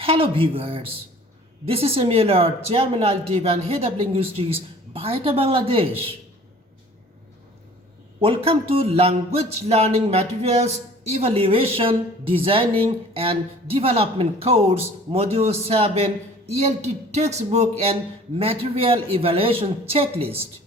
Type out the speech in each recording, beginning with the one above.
Hello viewers, this is ELT, Chairman ELT and Head of Linguistics, Bhaita Bangladesh. Welcome to Language Learning Materials Evaluation, Designing and Development course, Module 7, ELT Textbook and Material Evaluation Checklist.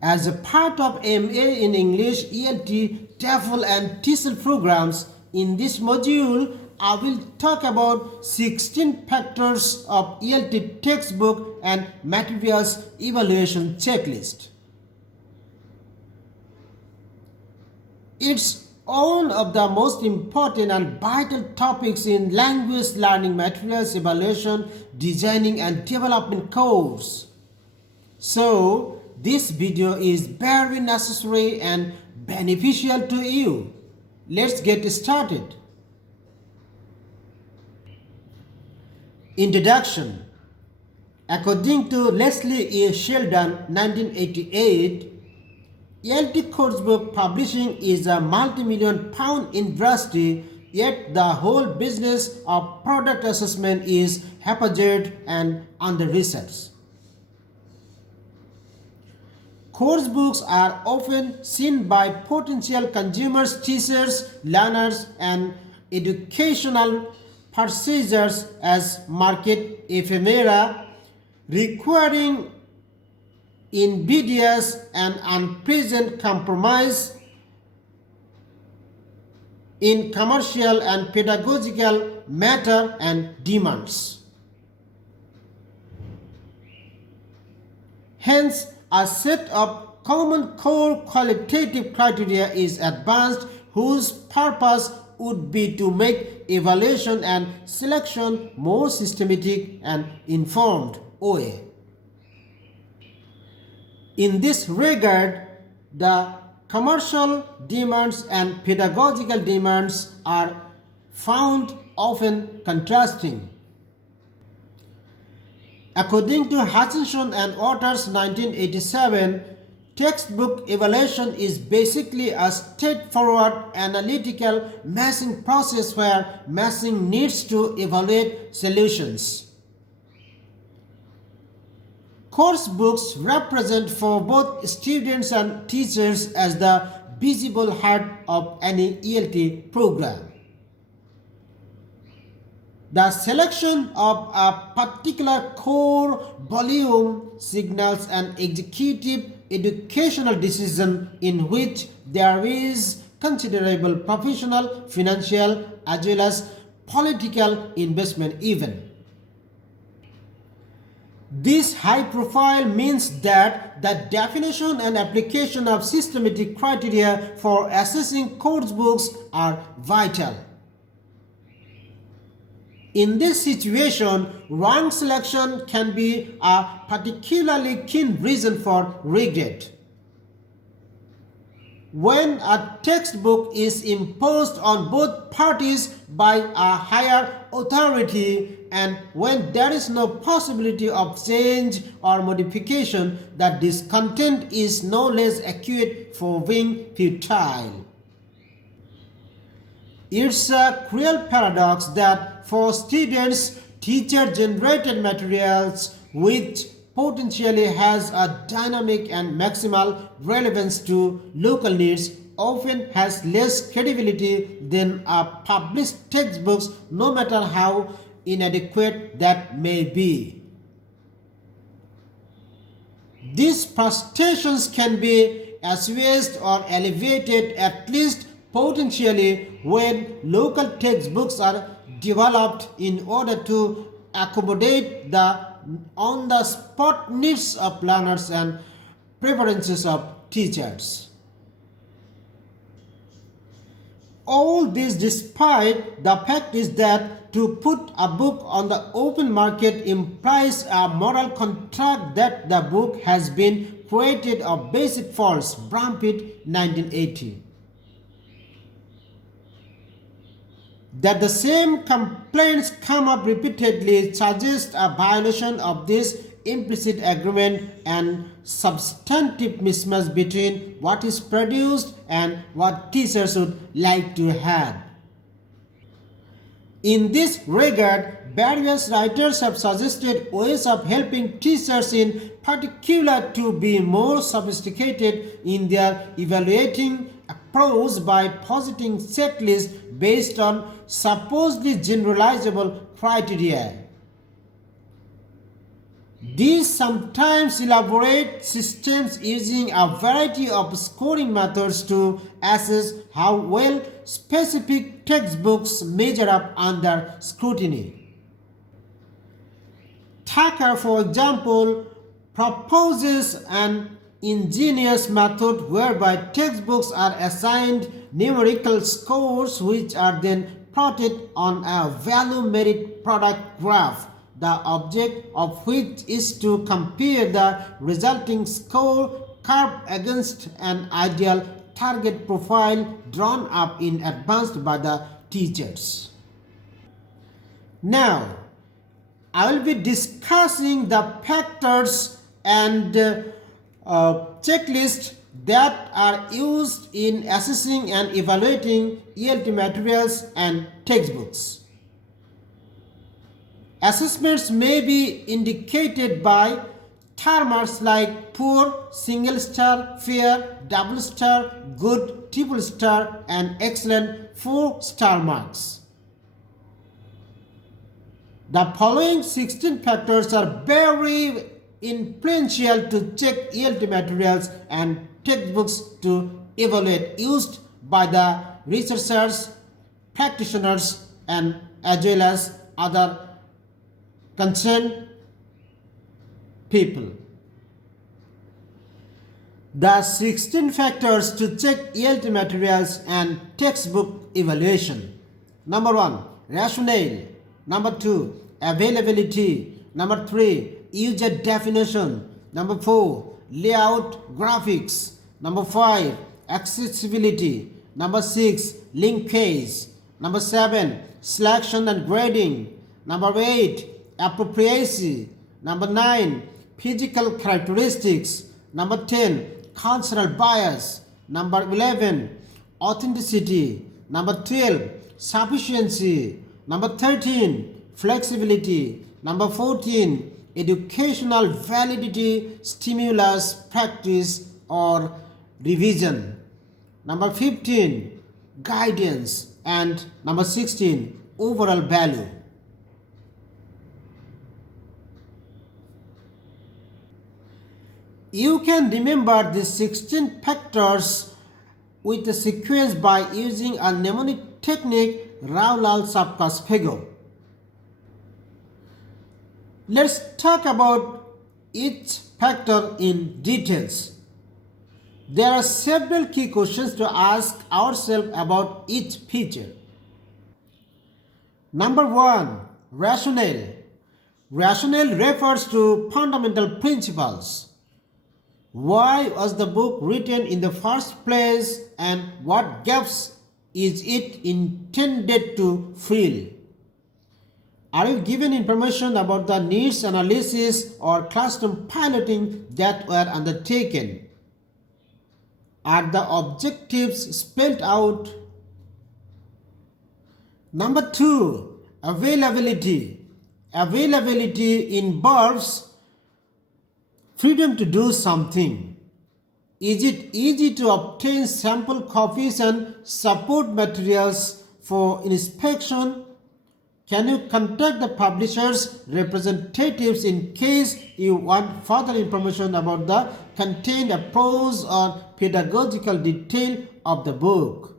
As a part of MA in English, ELT, TEFL and TESOL programs, in this module, I will talk about 16 factors of ELT textbook and materials evaluation checklist. It's one of the most important and vital topics in language learning materials evaluation, designing and development course. So, this video is very necessary and beneficial to you. Let's get started. Introduction. According to Leslie E. Sheldon, 1988, ELT coursebook publishing is a multi-million pound industry, yet the whole business of product assessment is haphazard and under-researched. Course books are often seen by potential consumers, teachers, learners, and educational purchasers as market ephemera, requiring invidious and unpleasant compromise in commercial and pedagogical matter and demands. Hence, a set of common core qualitative criteria is advanced whose purpose would be to make evaluation and selection more systematic and informed way. In this regard, the commercial demands and pedagogical demands are found often contrasting. According to Hutchinson and Waters 1987, textbook evaluation is basically a straightforward analytical matching process where matching needs to evaluate solutions. Course books represent for both students and teachers as the visible heart of any ELT program. The selection of a particular core volume signals an executive educational decision in which there is considerable professional, financial, as well as political investment even. This high profile means that the definition and application of systematic criteria for assessing course books are vital. In this situation, wrong selection can be a particularly keen reason for regret. When a textbook is imposed on both parties by a higher authority and when there is no possibility of change or modification, that discontent is no less acute for being futile. It's a cruel paradox that for students, teacher-generated materials which potentially has a dynamic and maximal relevance to local needs often has less credibility than a published textbooks, no matter how inadequate that may be. These frustrations can be assuaged or alleviated, at least potentially, when local textbooks are developed in order to accommodate the on-the-spot needs of learners and preferences of teachers. All this despite the fact is that to put a book on the open market implies a moral contract that the book has been created of basic faults. Brumfitt, 1980. That the same complaints come up repeatedly suggests a violation of this implicit agreement and substantive mismatch between what is produced and what teachers would like to have. In this regard, various writers have suggested ways of helping teachers in particular to be more sophisticated in their evaluating approach by positing checklists based on supposedly generalizable criteria. These sometimes elaborate systems using a variety of scoring methods to assess how well specific textbooks measure up under scrutiny. Tucker, for example, proposes an ingenious method whereby textbooks are assigned numerical scores which are then plotted on a value-merit product graph, the object of which is to compare the resulting score curve against an ideal target profile drawn up in advance by the teachers. Now, I will be discussing the factors and checklists that are used in assessing and evaluating ELT materials and textbooks. Assessments may be indicated by terms like poor, single star, fair, double star, good, triple star, and excellent 4-star marks. The following 16 factors are very influential to check ELT materials and textbooks to evaluate, used by the researchers, practitioners, and as well as other concerned people. The 16 factors to check ELT materials and textbook evaluation. Number 1, rationale. Number 2, availability. Number 3, user definition. Number 4, layout graphics. Number 5, accessibility. Number 6, linkage. Number 7, selection and grading. Number 8, appropriacy. Number 9, physical characteristics. Number 10, cultural bias. Number 11, authenticity. Number 12, sufficiency. Number 13, flexibility. Number 14, educational validity, stimulus, practice, or revision. Number 15, guidance. And number 16, overall value. You can remember these 16 factors with a sequence by using a mnemonic technique, RAULALSAPCASFEGO. Let's talk about each factor in details. There are several key questions to ask ourselves about each feature. Number 1, rationale. Rationale refers to fundamental principles. Why was the book written in the first place, and what gaps is it intended to fill? Are you given information about the needs analysis or classroom piloting that were undertaken? Are the objectives spelled out? Number 2, availability. Availability involves freedom to do something. Is it easy to obtain sample copies and support materials for inspection? Can you contact the publisher's representatives in case you want further information about the content, approach, or pedagogical detail of the book?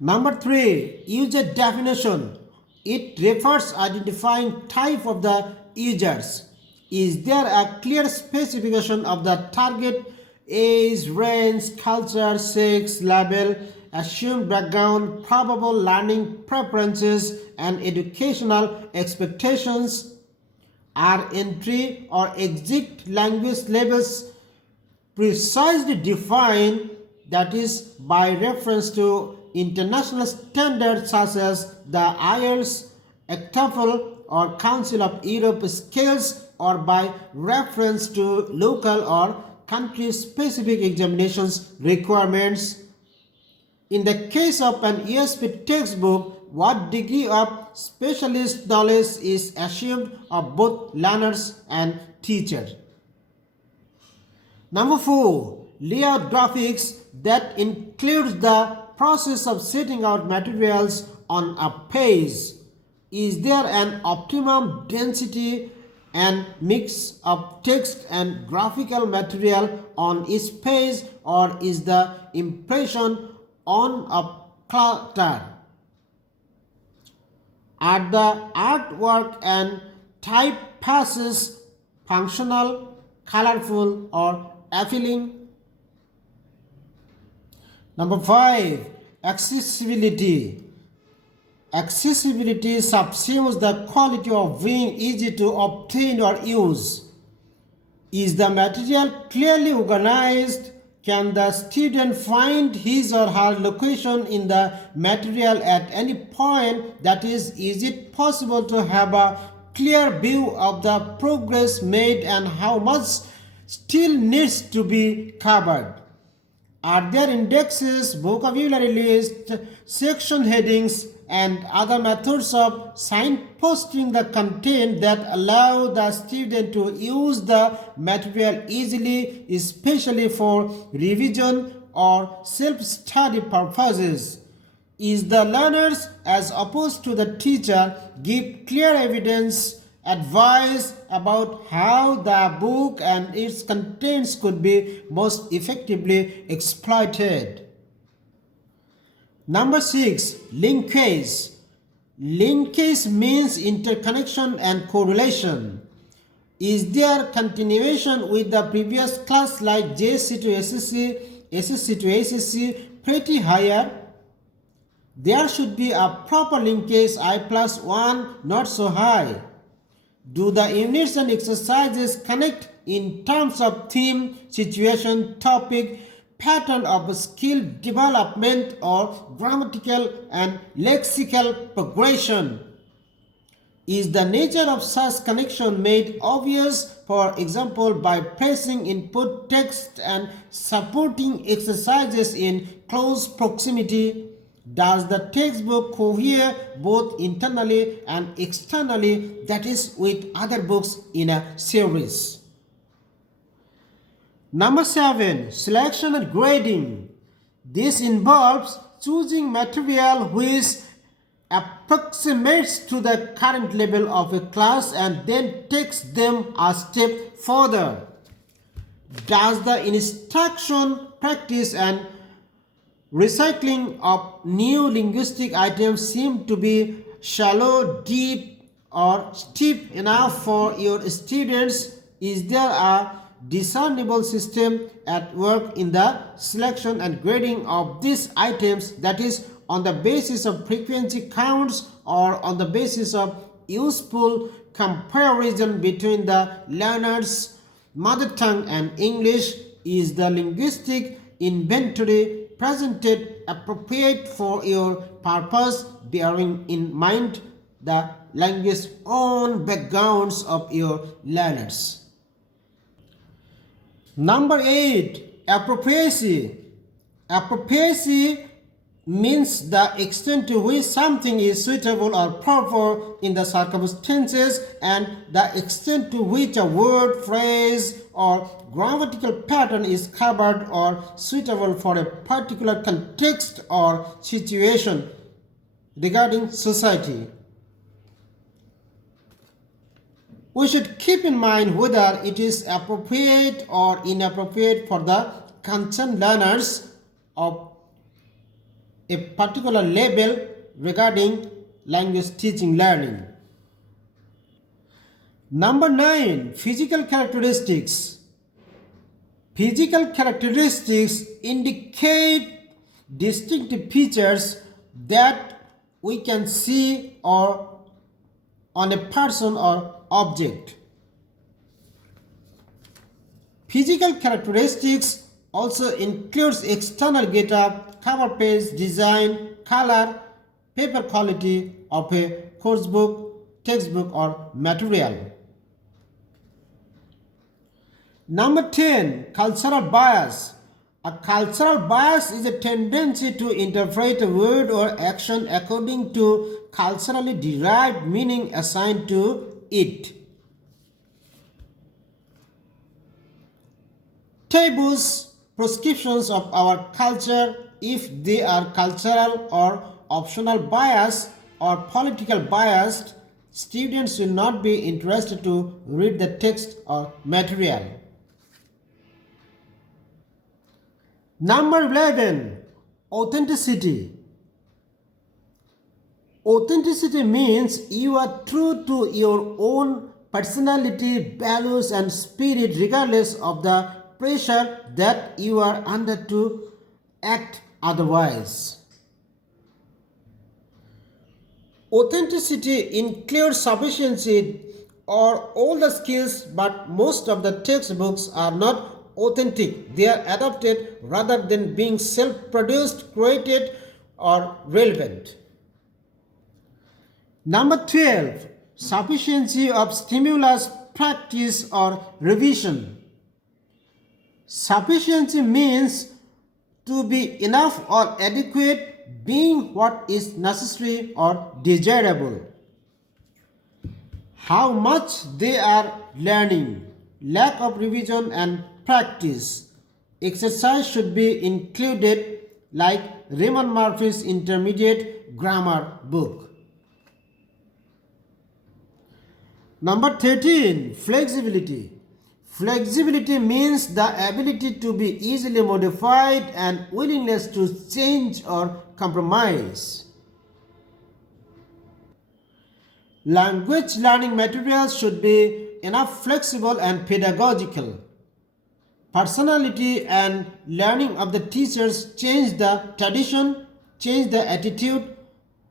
Number 3, user definition. It refers to identifying type of the users. Is there a clear specification of the target age, range, culture, sex, level, assumed background, probable learning preferences, and educational expectations? Are entry or exit language levels precisely defined, that is, by reference to international standards such as the IELTS, TEFL, or Council of Europe scales, or by reference to local or country-specific examinations requirements? In the case of an ESP textbook, what degree of specialist knowledge is assumed of both learners and teacher. Number 4. Layout graphics that includes the process of setting out materials on a page. Is there an optimum density and mix of text and graphical material on each page, or is the impression on a clutter? Are the artwork and typefaces functional, colorful, or appealing? Number 5. Accessibility. Accessibility subsumes the quality of being easy to obtain or use. Is the material clearly organized? Can the student find his or her location in the material at any point? That is it possible to have a clear view of the progress made and how much still needs to be covered? Are there indexes, vocabulary lists, section headings, and other methods of signposting the content that allow the student to use the material easily, especially for revision or self-study purposes? Is the learners, as opposed to the teacher, give clear evidence, advice about how the book and its contents could be most effectively exploited? Number 6. Linkage. Linkage means interconnection and correlation. Is there continuation with the previous class like JSC to SSC, SSC to ACC, pretty higher? There should be a proper linkage I+1, not so high. Do the units and exercises connect in terms of theme, situation, topic, pattern of skill development, or grammatical and lexical progression? Is the nature of such connection made obvious, for example, by placing input text and supporting exercises in close proximity? Does the textbook cohere both internally and externally, that is, with other books in a series? Number 7. Selection and grading. This involves choosing material which approximates to the current level of a class and then takes them a step further. Does the instruction, practice, and recycling of new linguistic items seem to be shallow, deep, or steep enough for your students? Is there a discernible system at work in the selection and grading of these items, that is, on the basis of frequency counts or on the basis of useful comparison between the learner's mother tongue and English? Is the linguistic inventory presented appropriate for your purpose, bearing in mind the language's own backgrounds of your learners? Number 8. Appropriacy. Appropriacy means the extent to which something is suitable or proper in the circumstances and the extent to which a word, phrase, or grammatical pattern is covered or suitable for a particular context or situation regarding society. We should keep in mind whether it is appropriate or inappropriate for the concerned learners of a particular level regarding language teaching learning. Number 9. Physical characteristics. Physical characteristics indicate distinctive features that we can see or on a person or object. Physical characteristics also includes external getup, cover page design, color, paper quality of a course book, textbook, or material. Number 10. Cultural bias. A cultural bias is a tendency to interpret a word or action according to culturally derived meaning assigned to it. Taboos, prescriptions of our culture, if they are cultural or optional bias or political biased, students will not be interested to read the text or material. Number 11, authenticity. Authenticity means you are true to your own personality, values, and spirit, regardless of the pressure that you are under to act otherwise. Authenticity includes sufficiency or all the skills, but most of the textbooks are not authentic. They are adapted rather than being self-produced, created, or relevant. Number 12, sufficiency of stimulus, practice, or revision. Sufficiency means to be enough or adequate, being what is necessary or desirable. How much they are learning, lack of revision and practice. Exercise should be included, like Raymond Murphy's intermediate grammar book. Number 13, flexibility. Flexibility means the ability to be easily modified and willingness to change or compromise. Language learning materials should be enough flexible and pedagogical. Personality and learning of the teachers change the tradition, change the attitude.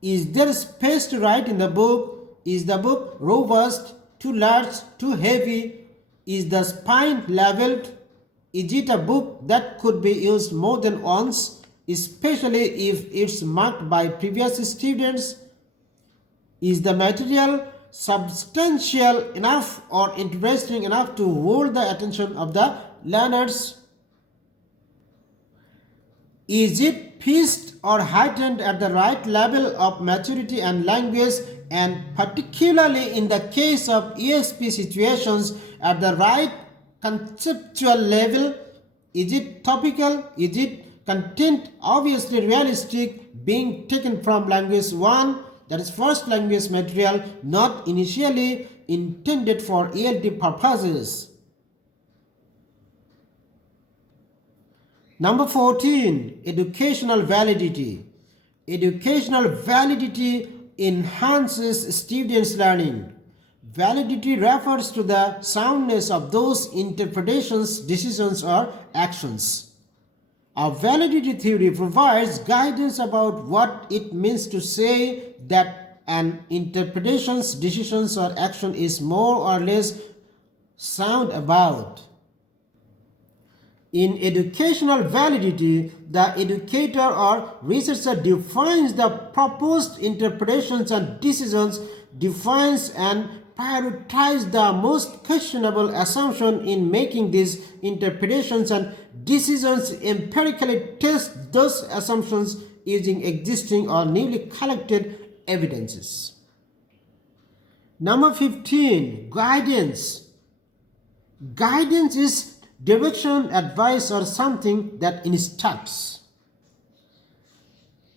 Is there space to write in the book? Is the book robust, too large, too heavy? Is the spine leveled? Is it a book that could be used more than once, especially if it's marked by previous students? Is the material substantial enough or interesting enough to hold the attention of the learners? Is it pitched or heightened at the right level of maturity and language, and particularly in the case of ESP situations, at the right conceptual level? Is it topical? Is it content obviously realistic, being taken from language 1, that is first language material, not initially intended for ELT purposes? Number 14, educational validity. Educational validity enhances students' learning. Validity refers to the soundness of those interpretations, decisions, or actions. A validity theory provides guidance about what it means to say that an interpretation's decisions or action is more or less sound about. In educational validity, the educator or researcher defines the proposed interpretations and decisions, defines and prioritizes the most questionable assumption in making these interpretations and decisions, empirically test those assumptions using existing or newly collected evidences. Number 15, guidance. Guidance is direction, advice, or something that instructs.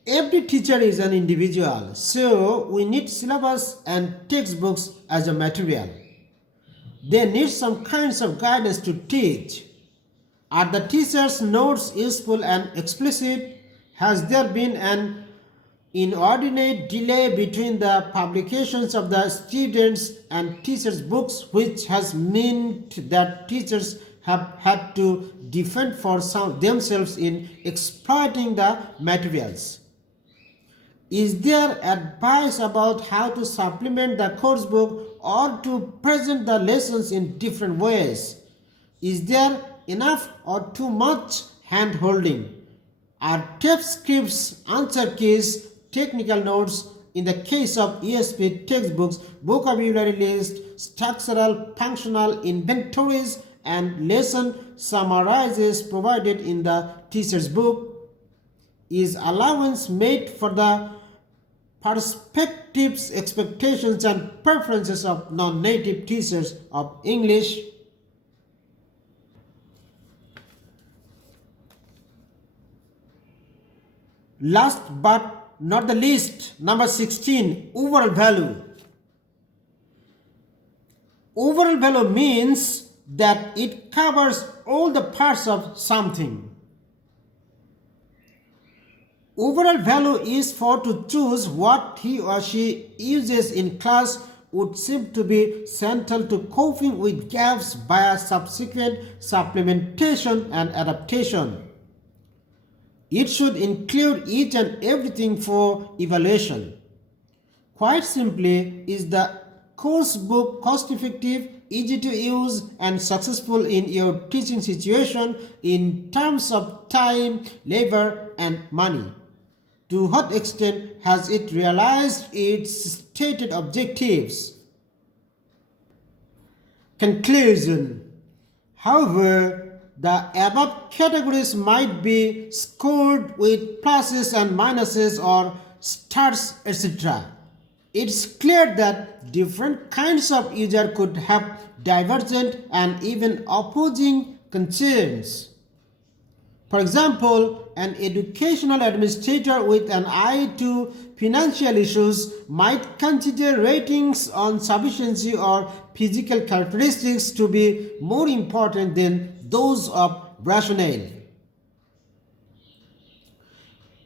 Every teacher is an individual, so we need syllabus and textbooks as a material. They need some kinds of guidance to teach. Are the teacher's notes useful and explicit? Has there been an inordinate delay between the publications of the students' and teachers' books, which has meant that teachers have had to defend for themselves in exploiting the materials? Is there advice about how to supplement the course book or to present the lessons in different ways? Is there enough or too much hand-holding? Are tape scripts, answer keys, technical notes, in the case of ESP textbooks, vocabulary list, structural, functional inventories, and lesson summarizes provided in the teacher's book. Is allowance made for the perspectives, expectations, and preferences of non-native teachers of English? Last but not the least, number 16, overall value. Overall value means that it covers all the parts of something. Overall value is for to choose what he or she uses in class would seem to be central to coping with gaps via subsequent supplementation and adaptation. It should include each and everything for evaluation. Quite simply, is the course book cost-effective, easy to use, and successful in your teaching situation in terms of time, labor, and money? To what extent has it realized its stated objectives? Conclusion. However, the above categories might be scored with pluses and minuses or stars, etc. It's clear that different kinds of user could have divergent and even opposing concerns. For example, an educational administrator with an eye to financial issues might consider ratings on sufficiency or physical characteristics to be more important than those of rationale.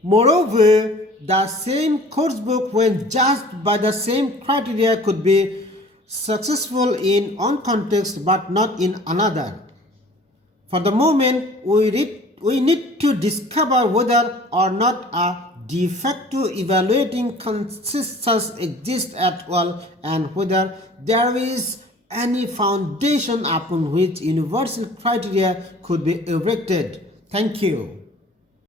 Moreover, the same course book, when judged by the same criteria, could be successful in one context but not in another. For the moment, we need to discover whether or not a de facto evaluating consensus exists at all and whether there is any foundation upon which universal criteria could be erected. Thank you.